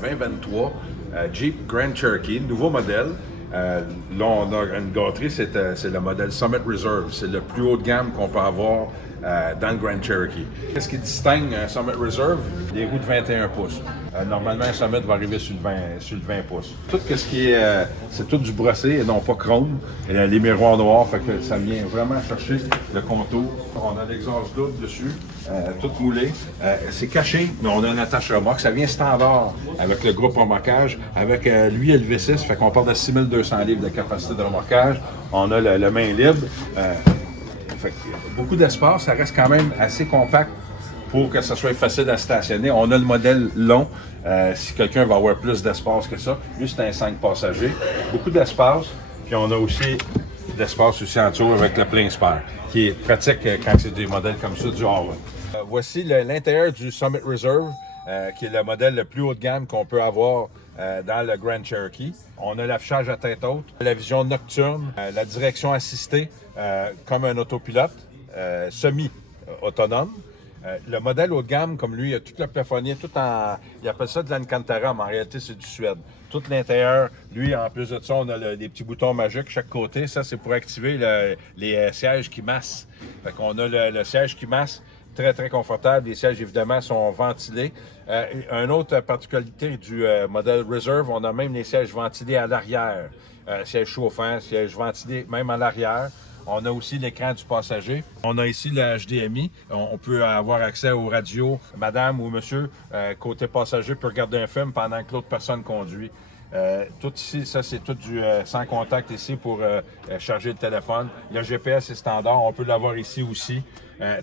2023 Jeep Grand Cherokee, nouveau modèle. Là, on a une gâterie, c'est le modèle Summit Reserve. C'est le plus haut de gamme qu'on peut avoir dans le Grand Cherokee. Qu'est-ce qui distingue un Summit Reserve? Les roues de 21 pouces. Normalement, un Summit va arriver sur le 20 pouces. Tout ce qui est, c'est tout du brossé et non pas chrome. Et les miroirs noirs, fait que ça vient vraiment chercher le contour. On a l'exhaust double dessus, tout moulé. C'est caché, mais on a une attache remorque. Ça vient standard avec le groupe remorquage, avec lui et le V6. Fait qu'on parle de 6200 livres de capacité de remorquage. On a le main libre. Fait beaucoup d'espace, ça reste quand même assez compact pour que ça soit facile à stationner. On a le modèle long, si quelqu'un va avoir plus d'espace que ça. Lui, c'est un 5 passagers. Beaucoup d'espace. Puis on a aussi d'espace aussi en dessous avec le plein spare, qui est pratique quand c'est des modèles comme ça du Hall. Voici l'intérieur du Summit Reserve, qui est le modèle le plus haut de gamme qu'on peut avoir dans le Grand Cherokee. On a l'affichage à tête haute, la vision nocturne, la direction assistée comme un autopilote, semi-autonome. Le modèle haut de gamme, comme lui, il a tout le plafonnier, il appelle ça de l'Alcantara, mais en réalité, c'est du Suède. Tout l'intérieur, lui, en plus de ça, on a des petits boutons magiques chaque côté. Ça, c'est pour activer les sièges qui massent. Fait qu'on a le siège qui masse, très, très confortable. Les sièges, évidemment, sont ventilés. Une autre particularité du modèle Reserve, on a même les sièges ventilés à l'arrière. Sièges chauffants, sièges ventilés même à l'arrière. On a aussi l'écran du passager. On a ici le HDMI. On peut avoir accès aux radios. Madame ou monsieur, côté passager, peut regarder un film pendant que l'autre personne conduit. Tout ici, ça c'est tout du sans contact ici pour charger le téléphone. Le GPS est standard, on peut l'avoir ici aussi.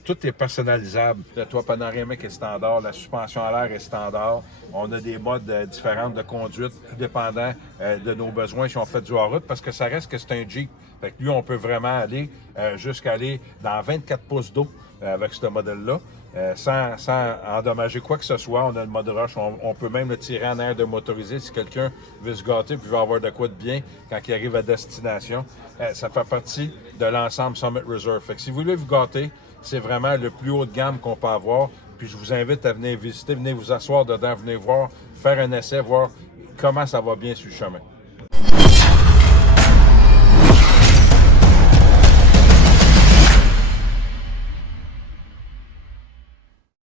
Tout est personnalisable. Le toit panoramique est standard, la suspension à l'air est standard. On a des modes différents de conduite, tout dépendant de nos besoins si on fait du hors-route, parce que ça reste que c'est un Jeep. Fait que lui, on peut vraiment aller jusqu'à aller dans 24 pouces d'eau avec ce modèle-là. Sans endommager quoi que ce soit. On a le mode rush. On peut même le tirer en air de motorisé si quelqu'un veut se gâter et veut avoir de quoi de bien quand il arrive à destination. Ça fait partie de l'ensemble Summit Reserve. Fait que si vous voulez vous gâter, c'est vraiment le plus haut de gamme qu'on peut avoir. Puis je vous invite à venir visiter, venez vous asseoir dedans, venez voir, faire un essai, voir comment ça va bien sur le chemin.